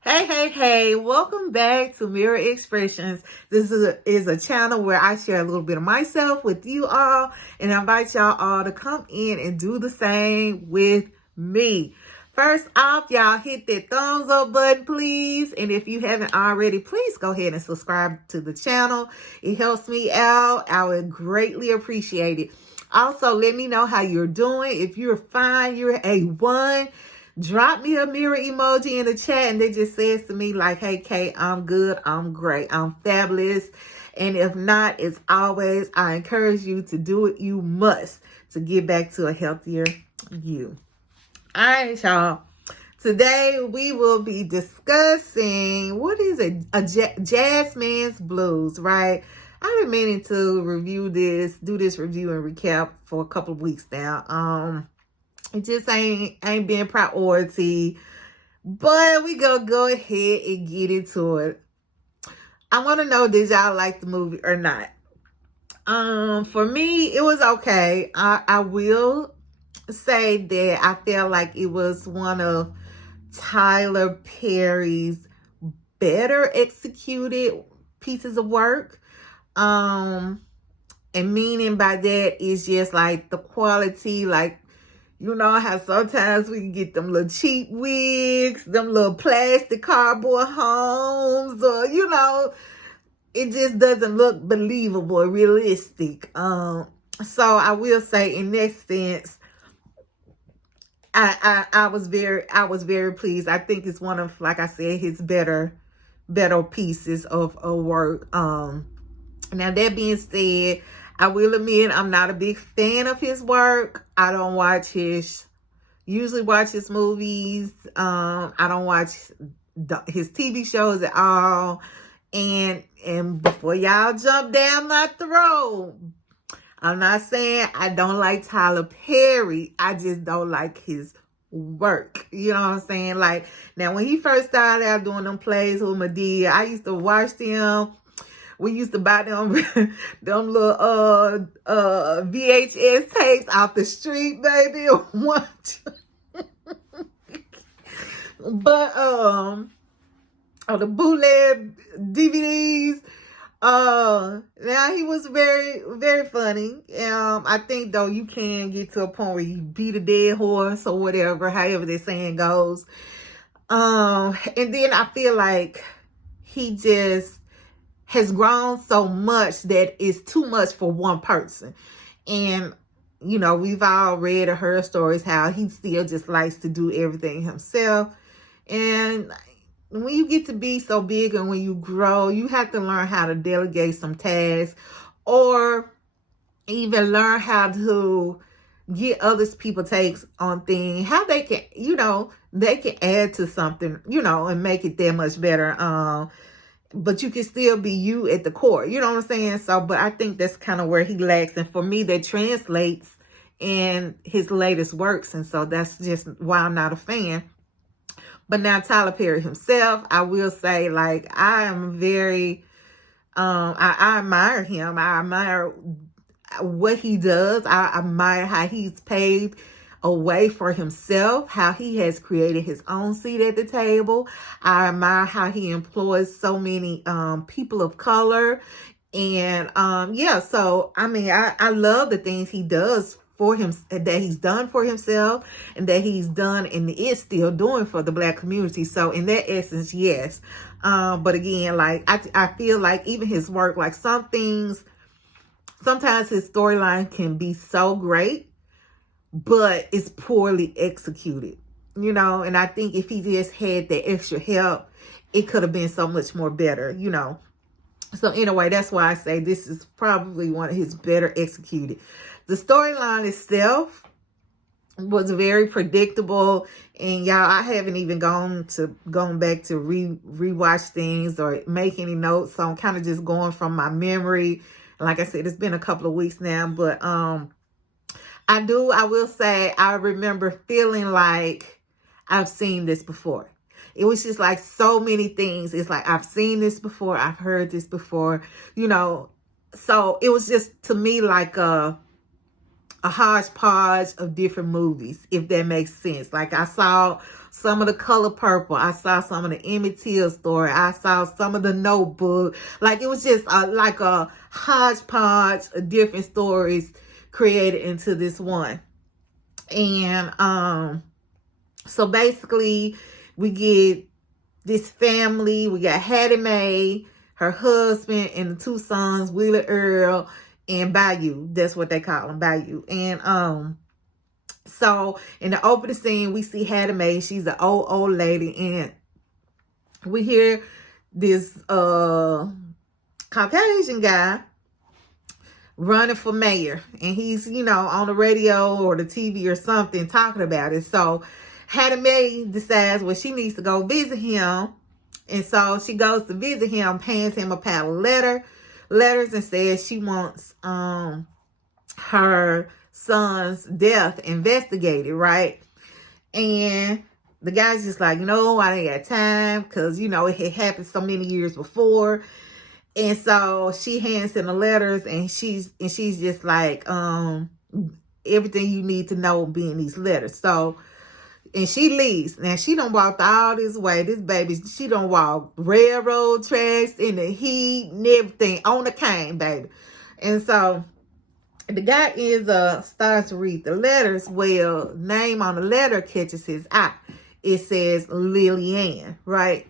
Hey, welcome back to Mirror Expressions. This is a channel where I share a little bit of myself with you all and I invite y'all all to come in and do the same with me. First off, y'all hit that thumbs up button, please. And if you haven't already, please go ahead and subscribe to the channel. It helps me out. I would greatly appreciate it. Also, let me know how you're doing. If you're fine, you're A1. Drop me a mirror emoji in the chat and it just says to me like, hey, Kate, I'm good, I'm great, I'm fabulous. And if not, as always, I encourage you to do what you must to get back to a healthier you. All right, y'all. Today, we will be discussing, what is it? Jazzman's Blues, right? I've been meaning to do this review and recap for a couple of weeks now. It just ain't been priority, but we gonna go ahead and get into it. I want to know, did y'all like the movie or not? For me, it was okay. I will say that I felt like it was one of Tyler Perry's better executed pieces of work. And meaning by that is just like the quality, like, you know how sometimes we can get them little cheap wigs, them little plastic cardboard homes, or, it just doesn't look believable, realistic. So I will say in that sense, I was very pleased. I think it's one of, like I said, his better pieces of work. Now that being said, I will admit I'm not a big fan of his work. I don't usually watch his movies. I don't watch his TV shows at all. And before y'all jump down my throat, I'm not saying I don't like Tyler Perry. I just don't like his work. You know what I'm saying? Like, now when he first started out doing them plays with Madea, I used to watch them. We used to buy them little VHS tapes off the street, baby. But the bootleg DVDs. Now he was very, very funny. I think though you can get to a point where you beat a dead horse or whatever, however the saying goes. And then I feel like he just has grown so much that it's too much for one person. And, we've all read or heard stories how he still just likes to do everything himself. And when you get to be so big and when you grow, you have to learn how to delegate some tasks or even learn how to get others people takes on things, how they can, they can add to something, and make it that much better. But you can still be you at the core. You know what I'm saying? So, but I think that's kind of where he lacks. And for me, that translates in his latest works. And so that's just why I'm not a fan. But now Tyler Perry himself, I will say, like, I am very, I admire him. I admire what he does. I admire how he's paved a way for himself, how he has created his own seat at the table. I admire how he employs so many people of color. And so I mean, I love the things he does for him, that he's done for himself and that he's done and is still doing for the Black community. So in that essence, yes. But again, like I feel like even his work, like some things, sometimes his storyline can be so great, but it's poorly executed, and I think if he just had the extra help, it could have been so much more better, So anyway, that's why I say this is probably one of his better executed. The storyline itself was very predictable, and y'all, I haven't even gone back to rewatch things or make any notes, so I'm kind of just going from my memory. Like I said, it's been a couple of weeks now, but I will say, I remember feeling like I've seen this before. It was just like so many things. It's like, I've seen this before. I've heard this before, So it was just, to me, like a hodgepodge of different movies, if that makes sense. Like I saw some of the Color Purple. I saw some of the Emmett Till story. I saw some of the Notebook. Like, it was just like a hodgepodge of different stories created into this one. And so basically we get this family. We got Hattie Mae, her husband, and the two sons, Wheeler Earl and Bayou. That's what they call him, Bayou. And so in the opening scene, we see Hattie Mae. She's an old lady, and we hear this Caucasian guy running for mayor, and he's, you know, on the radio or the TV or something talking about it. So Hattie Mae decides, well, she needs to go visit him. And so she goes to visit him, hands him a pile of letters, and says she wants her son's death investigated, right? And the guy's just like, no, I ain't got time, because, you know, it had happened so many years before. And so she hands him the letters, and she's just like, everything you need to know will be in these letters. So, and she leaves. Now, she done walked all this way. This baby, she done walked railroad tracks in the heat and everything on the cane, baby. And so the guy starts to read the letters. Well, name on the letter catches his eye. It says Lillian, right?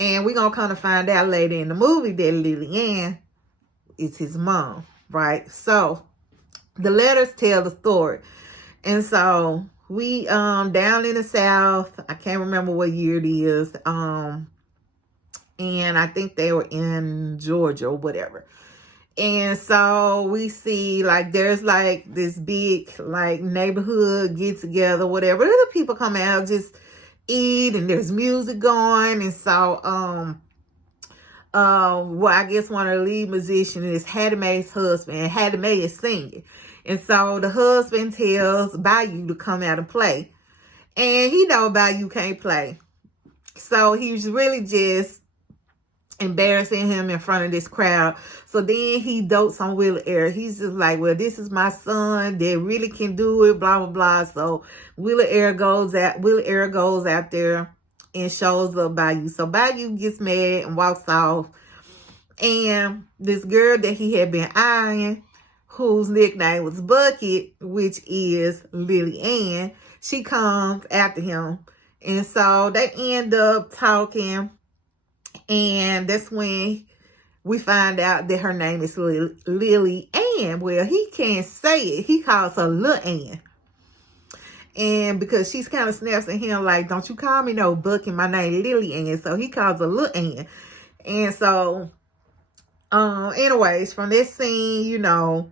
And we're going to kind of find out later in the movie that Lillian is his mom, right? So the letters tell the story. And so we down in the South, I can't remember what year it is. And I think they were in Georgia or whatever. And so we see, like, there's like this big like neighborhood get together, whatever. The people come out, just eat, and there's music going. And so well, I guess one of the lead musicians is Hattie Mae's husband, and Hattie Mae is singing. And so the husband tells Bayou to come out and play, and he know Bayou can't play, so he's really just embarrassing him in front of this crowd. So then he dotes on Wheeler Earl. He's just like, well, this is my son that really can do it, blah, blah, blah. So Wheeler Earl goes out there and shows up Bayou. So Bayou gets mad and walks off. And this girl that he had been eyeing, whose nickname was Bucket, which is Lily Ann, she comes after him. And so they end up talking. And that's when we find out that her name is Lily Ann. Well, he can't say it. He calls her Lil Ann. And because she's kind of snaps at him like, don't you call me no Bucket, my name is Lily Ann. So he calls her Lil Ann. And so, anyways, from this scene, you know,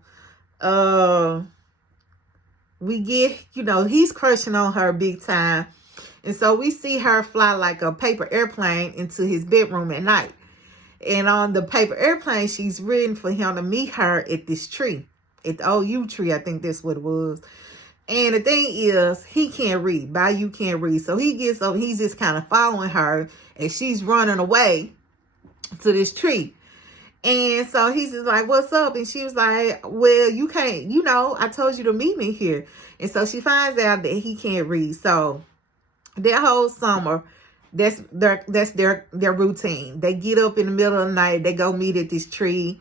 we get, you know, he's crushing on her big time. And so we see her fly like a paper airplane into his bedroom at night. And on the paper airplane, she's written for him to meet her at this tree. At the OU tree, I think that's what it was. And the thing is, he can't read. Bayou can't read. So he gets up, he's just kind of following her, and she's running away to this tree. And so he's just like, what's up? And she was like, well, you can't, you know, I told you to meet me here. And so she finds out that he can't read. So their whole summer, that's their routine. They get up in the middle of the night, they go meet at this tree.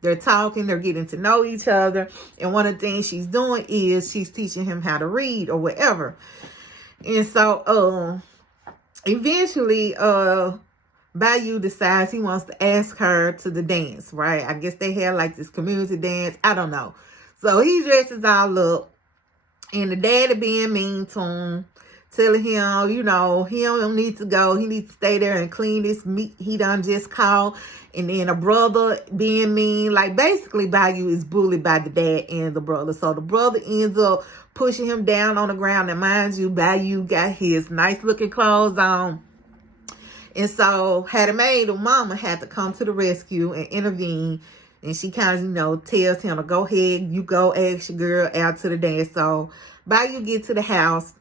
They're talking, they're getting to know each other. And one of the things she's doing is she's teaching him how to read or whatever. And so eventually Bayou decides he wants to ask her to the dance, right? I guess they had like this community dance. I don't know. So he dresses all up, and the daddy being mean to him, telling him, you know, he don't need to go. He needs to stay there and clean this meat he done just caught. And then a brother being mean. Like, basically, Bayou is bullied by the dad and the brother. So the brother ends up pushing him down on the ground. And mind you, Bayou got his nice-looking clothes on. And so Hattie Mae, the mama, had to come to the rescue and intervene. And she kind of, you know, tells him to go ahead. You go ask your girl out to the dance. So Bayou get to the house.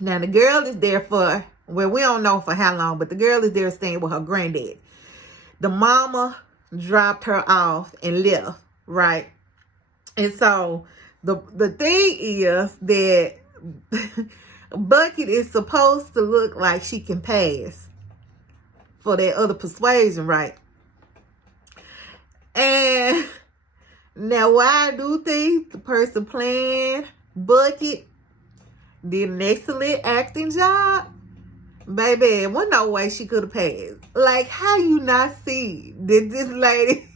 Now, the girl is there for, well, we don't know for how long, but the girl is there staying with her granddad. The mama dropped her off and left, right? And so the thing is that Bucket is supposed to look like she can pass for that other persuasion, right? And now, why I do think the person playing Bucket did an excellent acting job, baby, there was no way she could have passed. Like, how you not see that this lady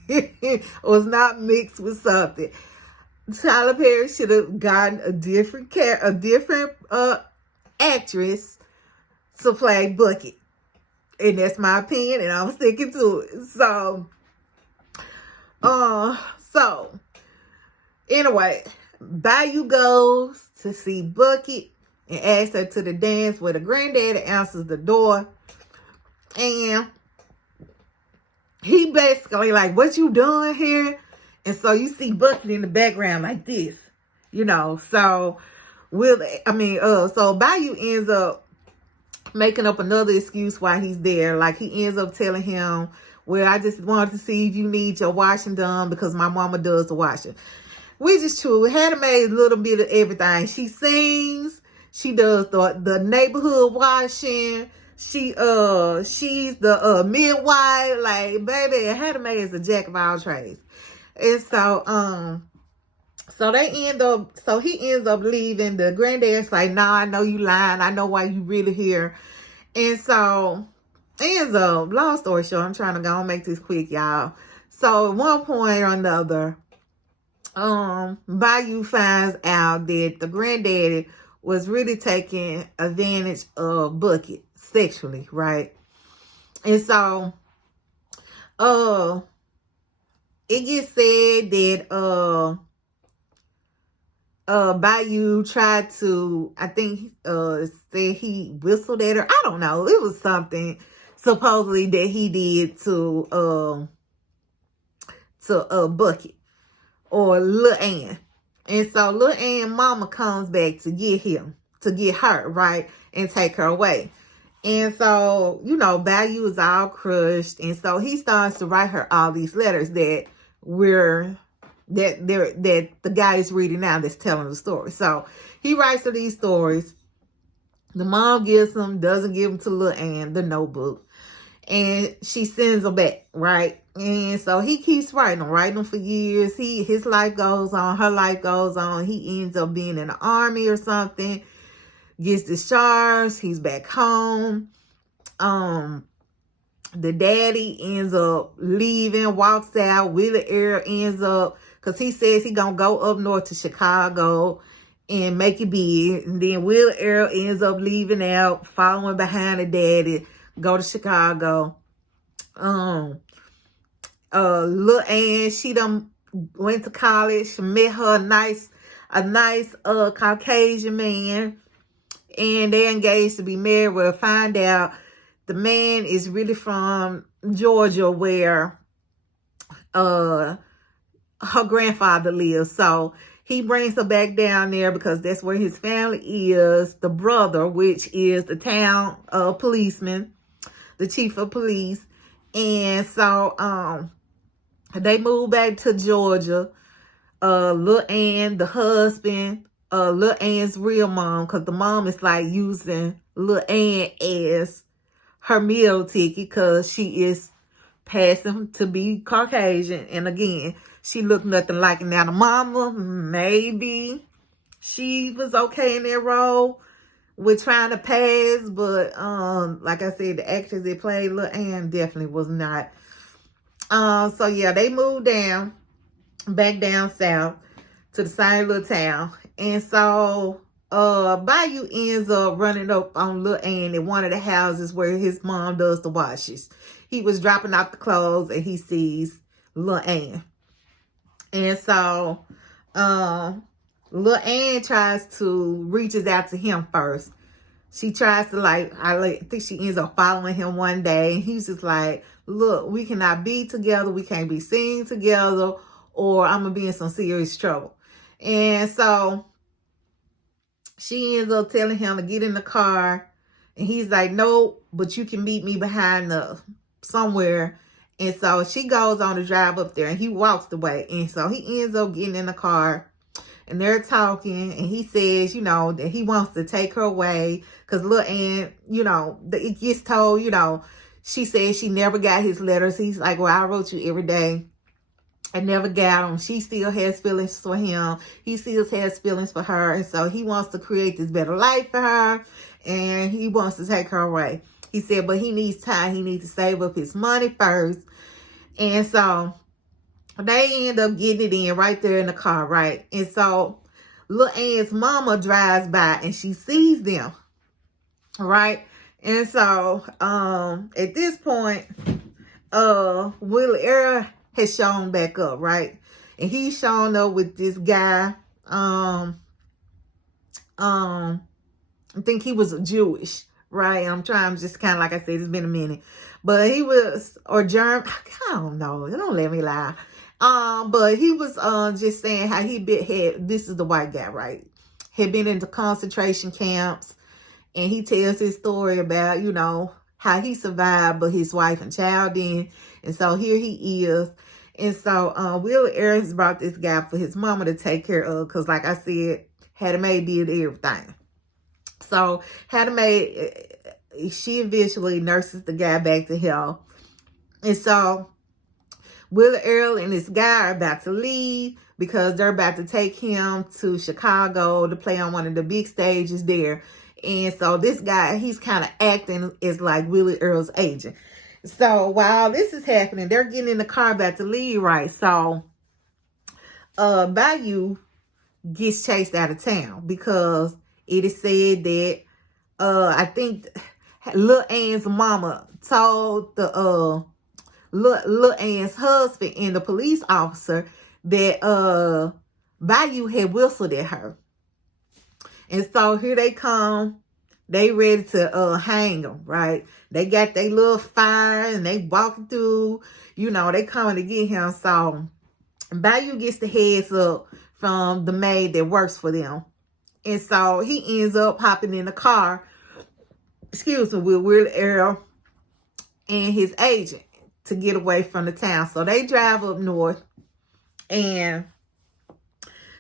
was not mixed with something? Tyler Perry should have gotten a different actress to play Bucket. And that's my opinion, and I'm sticking to it. So anyway, Bayou goes to see Bucket and asks her to the dance where the granddaddy answers the door. And he basically like, what you doing here? And so you see Bucket in the background like this, you know. So so Bayou ends up making up another excuse why he's there. Like, he ends up telling him, well, I just wanted to see if you need your washing done because my mama does the washing. Which is true. Hattie made a little bit of everything. She sings, she does the neighborhood washing, she's the midwife. Like, baby, Hattie Mae is a jack of all trades. And so he ends up leaving. The granddad's like, nah, I know you lying. I know why you really here. And so ends up, long story short, I'm trying to go and make this quick, y'all. So at one point or another, Bayou finds out that the granddaddy was really taking advantage of Bucket sexually, right? And so it gets said that Bayou tried to, I think said he whistled at her. I don't know. It was something supposedly that he did to Bucket or Lil Ann. And so Lil Ann mama comes back to get her, right? And take her away. And so, you know, Bayou is all crushed. And so he starts to write her all these letters that the guy is reading now that's telling the story. So he writes her these stories. The mom doesn't give them to Lil Ann, the notebook. And she sends them back, right? And so he keeps writing them for years. His life goes on, her life goes on. He ends up being in the army or something, gets discharged, he's back home. The daddy ends up leaving, walks out. Willie Earl ends up, because he says he gonna go up north to Chicago and make it big. And then Willie Earl ends up leaving out, following behind the daddy, go to Chicago. Lil Ann, she done went to college, met her a nice Caucasian man, and they engaged to be married. We'll find out the man is really from Georgia, where her grandfather lives. So he brings her back down there because that's where his family is. The brother, which is the town policeman, the chief of police. And so they moved back to Georgia. Lil Ann, the husband, Lil Ann's real mom, because the mom is like using Lil Ann as her meal ticket because she is passing to be Caucasian. And again, she looked nothing like it. Now the mama, maybe she was okay in that role with trying to pass, but like I said, the actress that played Lil Ann definitely was not. So yeah, they moved back down south to the same little town. And so Bayou ends up running up on Lil Ann in one of the houses where his mom does the washes. He was dropping off the clothes and he sees Lil Ann. And so Lil Ann reaches out to him first. She tries to I think she ends up following him one day. And he's just like, look, we cannot be together. We can't be seen together, or I'm going to be in some serious trouble. And so she ends up telling him to get in the car. And he's like, no, but you can meet me behind somewhere. And so she goes on to drive up there and he walks away. And so he ends up getting in the car. and they're talking, and he says, you know, that he wants to take her away because little Ann, you know, it gets told, you know, she says she never got his letters. He's like, well, I wrote you every day. I never got him. She still has feelings for him. He still has feelings for her. And so he wants to create this better life for her. And he wants to take her away. He said, but he needs time. He needs to save up his money first. And so they end up getting it in right there in the car, right? And so little Ann's mama drives by and she sees them, right? And so at this point, Willie Earl has shown back up, right? And he's shown up with this guy. I think he was Jewish, right? I'm just kind of, like I said, it's been a minute. But he was, or German, I don't know. Don't let me lie. But he was just saying how this is the white guy, right? Had been into concentration camps. And he tells his story about, you know, how he survived, but his wife and child didn't. And so here he is. And so Willie Earl has brought this guy for his mama to take care of. Because like I said, Hattie Mae did everything. So Hattie Mae, she eventually nurses the guy back to health. And so Willie Earl and this guy are about to leave because they're about to take him to Chicago to play on one of the big stages there. And so this guy, he's kind of acting as like Willie Earl's agent. So while this is happening, they're getting in the car about to leave, right? So Bayou gets chased out of town because it is said that I think Lil Ann's mama told the Lil Ann's husband and the police officer that Bayou had whistled at her. And so here they come. They ready to hang them, right? They got their little fire and they walking through. You know, they coming to get him. So Bayou gets the heads up from the maid that works for them. And so he ends up hopping in the car, with Willie Earl and his agent to get away from the town. So they drive up north, and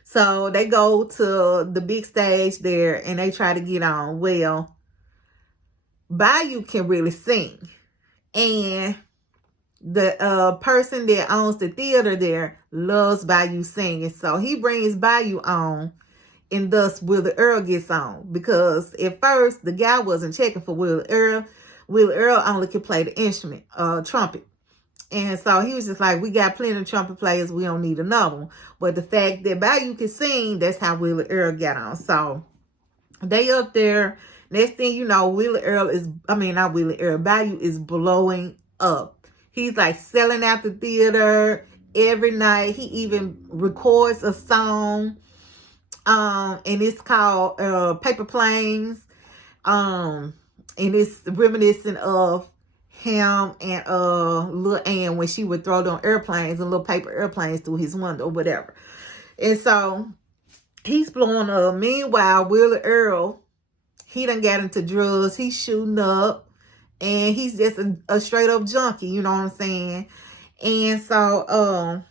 so they go to the big stage there and they try to get on. Well, Bayou can really sing. And the person that owns the theater there loves Bayou singing. So he brings Bayou on, and thus Willie Earl gets on. Because at first, the guy wasn't checking for Willie Earl. Willie Earl only could play the instrument, trumpet. And so he was just like, we got plenty of trumpet players. We don't need another one. But the fact that Bayou can sing, that's how Willie Earl got on. So they up there. Next thing you know, Bayou is blowing up. He's like selling out the theater every night. He even records a song. And it's called Paper Planes. And it's reminiscent of him and Lil Ann when she would throw them airplanes and little paper airplanes through his window or whatever. And so he's blowing up. Meanwhile, Willie Earl, he done got into drugs. He's shooting up, and he's just a straight up junkie, you know what I'm saying? And so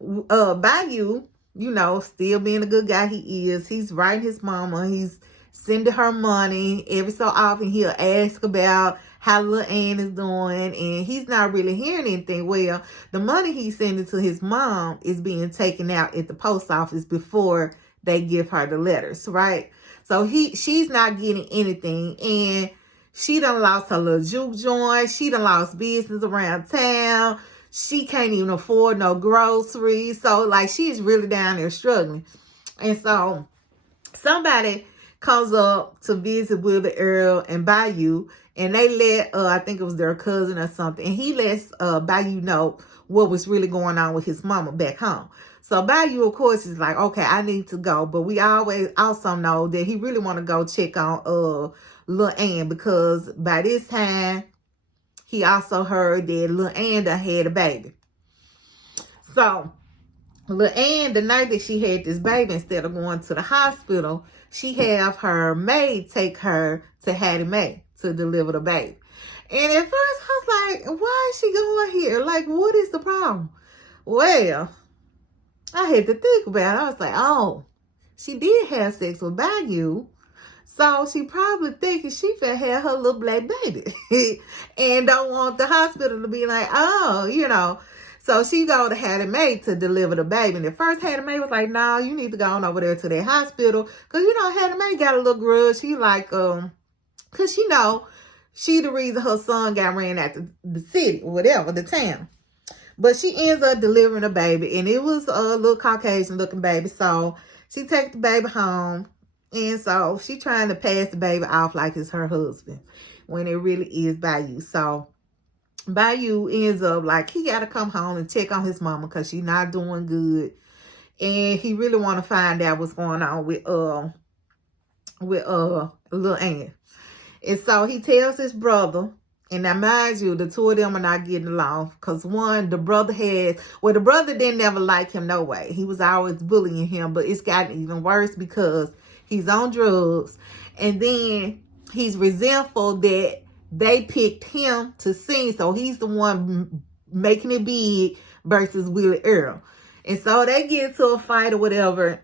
Bayou, you know, still being a good guy he is, he's writing his mama, he's sending her money. Every so often he'll ask about how Lil Ann is doing, and he's not really hearing anything. Well, the money he's sending to his mom is being taken out at the post office before they give her the letters, right? So she's not getting anything, and she done lost her little juke joint. She done lost business around town. She can't even afford no groceries. So, like, she's really down there struggling. And so somebody comes up to visit Willie Earl and Bayou, and they let, I think it was their cousin or something, and he lets Bayou know what was really going on with his mama back home. So Bayou, of course, is like, okay, I need to go. But we always also know that he really want to go check on Lil Ann, because by this time, he also heard that Lil Ann done had a baby. So Lil Ann, the night that she had this baby, instead of going to the hospital, she have her maid take her to Hattie Mae to deliver the baby. And at first I was like, why is she going here? Like, what is the problem? Well, I had to think about it. I was like, oh, she did have sex with Bayou. So she probably thinking she finna have her little black baby and don't want the hospital to be like, oh, you know. So she go to Hattie Mae to deliver the baby. And at first Hattie Mae was like, no, you need to go on over there to that hospital. Because, you know, Hattie Mae got a little grudge. She like, because, you know, she the reason her son got ran out the city or whatever, the town. But she ends up delivering a baby. And it was a little Caucasian looking baby. So she takes the baby home. And so she trying to pass the baby off like it's her husband when it really is Bayou. So Bayou ends up like he got to come home and check on his mama because she's not doing good. And he really want to find out what's going on with little Ann. And so he tells his brother, and now mind you, the two of them are not getting along because one, the brother didn't never like him no way. He was always bullying him, but it's gotten even worse because he's on drugs. And then he's resentful that they picked him to sing. So he's the one making it big versus Willie Earl. And so they get into a fight or whatever.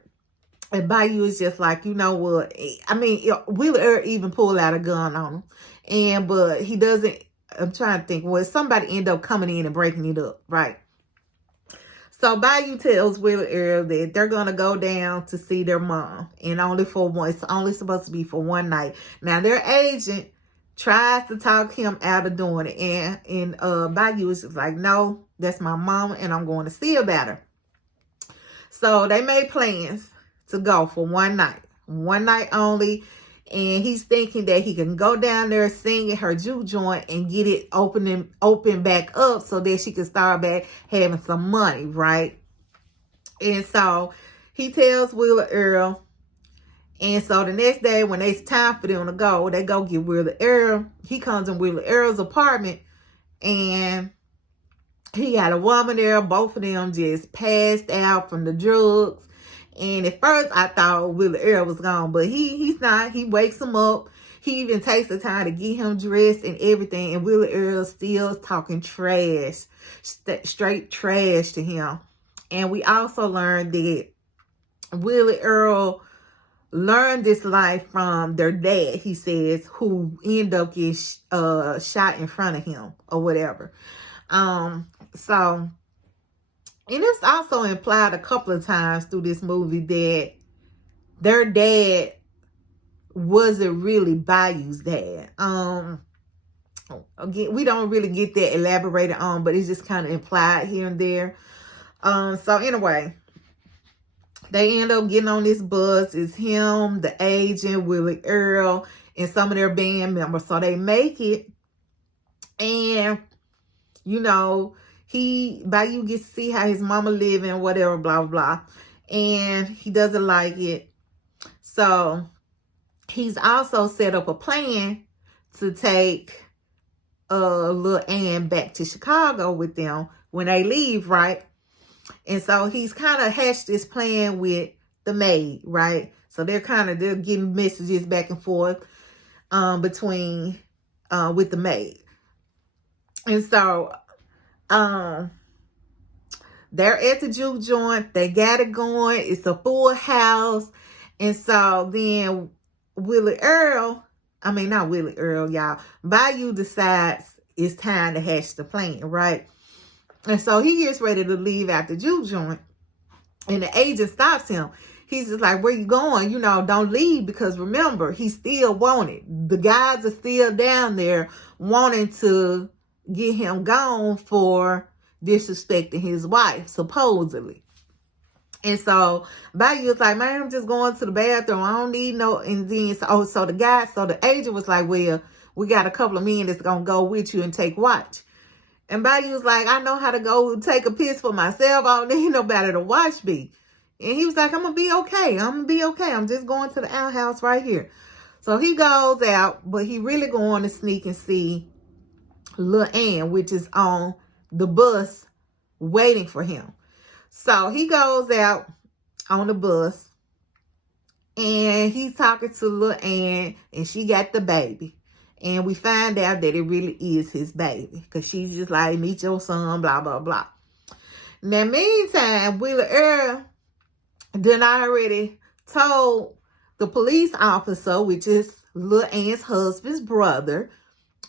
And Bayou is just like, you know what? I mean, Willie Earl even pulled out a gun on him. But he doesn't, I'm trying to think, well, somebody end up coming in and breaking it up, right? So Bayou tells Willie Earl that they're going to go down to see their mom. And only for one. It's only supposed to be for one night. Now, their agent tries to talk him out of doing it. And Bayou is just like, no, that's my mama and I'm going to see about her. So they made plans to go for one night. One night only. And he's thinking that he can go down there singing her juke joint and get it open back up so that she can start back having some money, right? And so he tells Willie Earl. And so the next day when it's time for them to go, they go get Willie Earl. He comes in Willie Earl's apartment and he got a woman there. Both of them just passed out from the drugs. And at first, I thought Willie Earl was gone, but he's not. He wakes him up. He even takes the time to get him dressed and everything. And Willie Earl still talking trash, straight trash to him. And we also learned that Willie Earl learned this life from their dad, he says, who ended up getting shot in front of him or whatever. And it's also implied a couple of times through this movie that their dad wasn't really Bayou's dad. Again, we don't really get that elaborated on, but it's just kind of implied here and there. So anyway, they end up getting on this bus. It's him, the agent, Willie Earl, and some of their band members. So they make it. And, you know, Bayou gets to see how his mama living, whatever, blah, blah, blah. And he doesn't like it. So he's also set up a plan to take little Ann back to Chicago with them when they leave, right? And so he's kind of hatched this plan with the maid, right? So they're getting messages back and forth between with the maid. And so they're at the juke joint. They got it going. It's a full house. And so then Bayou decides it's time to hatch the plan, right? And so he gets ready to leave out the juke joint. And the agent stops him. He's just like, where you going? You know, don't leave, because remember, he's still wanted. The guys are still down there wanting to get him gone for disrespecting his wife, supposedly. And so Bayou's like, man, I'm just going to the bathroom. I don't need no. And then so the agent was like, well, we got a couple of men that's gonna go with you and take watch. And Bayou's like, I know how to go take a piss for myself. I don't need nobody to watch me. And he was like, I'm gonna be okay. I'm just going to the outhouse right here. So he goes out, but he really going to sneak and see Lil Ann, which is on the bus waiting for him. So he goes out on the bus and he's talking to Lil Ann, and she got the baby. And we find out that it really is his baby, because she's just like, meet your son, blah, blah, blah. Now, meantime, Wheeler Earl then already told the police officer, which is Lil Ann's husband's brother,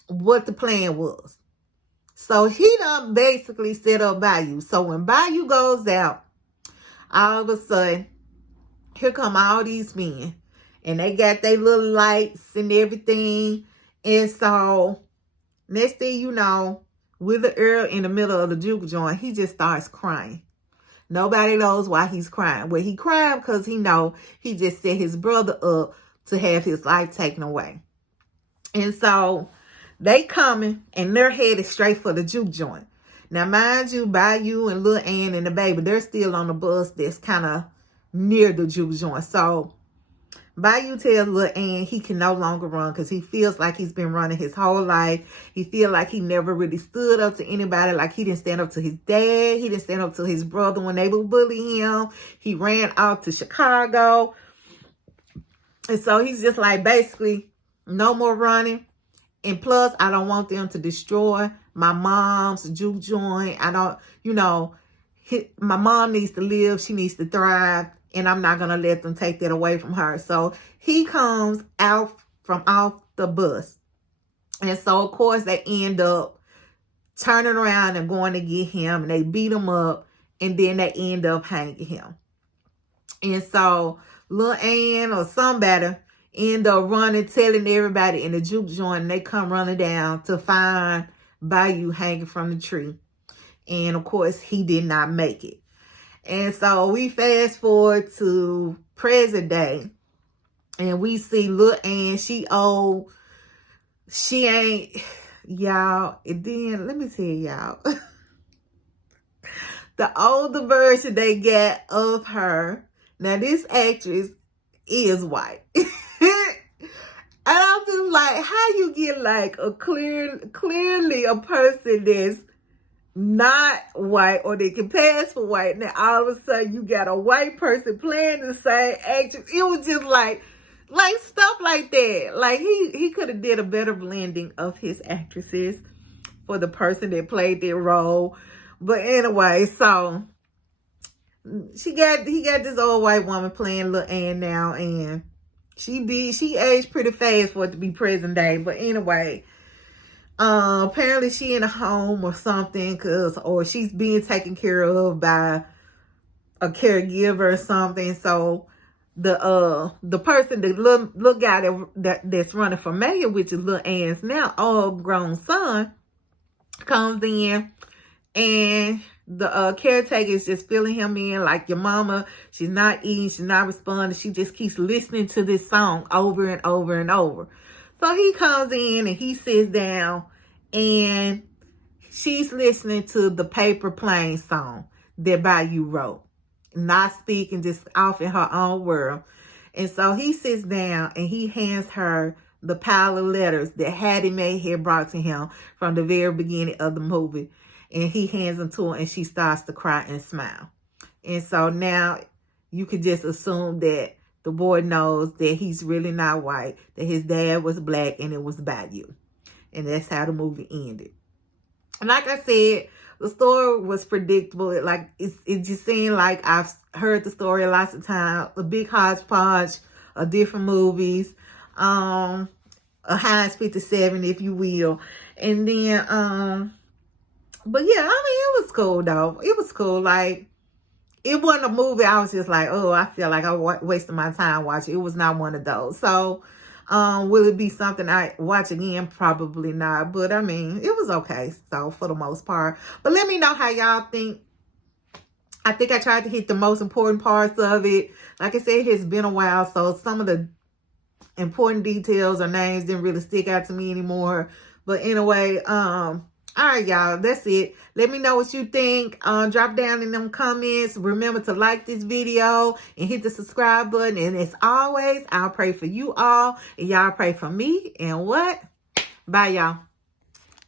what the plan was. So he done basically set up Bayou. So when Bayou goes out, all of a sudden, here come all these men. And they got their little lights and everything. And so, next thing you know, Wheeler Earl in the middle of the juke joint, he just starts crying. Nobody knows why he's crying. Well, he crying because he know he just set his brother up to have his life taken away. And so, they coming and they're headed straight for the juke joint. Now, mind you, Bayou and Lil Ann and the baby, they're still on the bus that's kind of near the juke joint. So, Bayou tells Lil Ann he can no longer run because he feels like he's been running his whole life. He feels like he never really stood up to anybody. Like he didn't stand up to his dad. He didn't stand up to his brother when they would bully him. He ran off to Chicago. And so he's just like, basically, no more running. And plus, I don't want them to destroy my mom's juke joint. I don't, my mom needs to live. She needs to thrive. And I'm not going to let them take that away from her. So he comes out from off the bus. And so, of course, they end up turning around and going to get him. And they beat him up. And then they end up hanging him. And so Lil Ann or somebody end up running, telling everybody in the juke joint. And they come running down to find Bayou hanging from the tree. And, of course, he did not make it. And so we fast forward to present day. And we see Lil Ann, she ain't, y'all. And then, let me tell y'all. The older version they get of her. Now, this actress is white. And I'm just like, how you get like a clearly a person that's not white or they can pass for white. Now all of a sudden you got a white person playing the same actress. It was just like stuff like that. Like he could have did a better blending of his actresses for the person that played their role. But anyway, so he got this old white woman playing Lil Ann now, and she aged pretty fast for it to be present day. But anyway, apparently she in a home or something, or she's being taken care of by a caregiver or something. So the person, the little guy that's running for mayor, which is Lil Ann's now old grown son, comes in, and the caretaker is just filling him in like, your mama, she's not eating, she's not responding, she just keeps listening to this song over and over and over. So he comes in and he sits down, and she's listening to the Paper Plane song that Bayou wrote. Not speaking, just off in her own world. And so he sits down and he hands her the pile of letters that Hattie Mae had brought to him from the very beginning of the movie. And he hands them to her, and she starts to cry and smile. And so now you could just assume that the boy knows that he's really not white, that his dad was black, and it was Bayou. And that's how the movie ended. And like I said, the story was predictable. It just seemed like I've heard the story lots of times. A big hodgepodge of different movies. A Heinz 57, if you will. And then, but yeah, I mean, it was cool though. It was cool. Like, it wasn't a movie I was just like, oh, I feel like I wasted my time watching. It was not one of those. So, will it be something I watch again? Probably not. But I mean, it was okay. So for the most part. But let me know how y'all think. I think I tried to hit the most important parts of it. Like I said, it's been a while. So some of the important details or names didn't really stick out to me anymore. But anyway, all right, y'all, that's it. Let me know what you think. Drop down in them comments. Remember to like this video and hit the subscribe button. And as always, I'll pray for you all, and y'all pray for me. And what? Bye, y'all.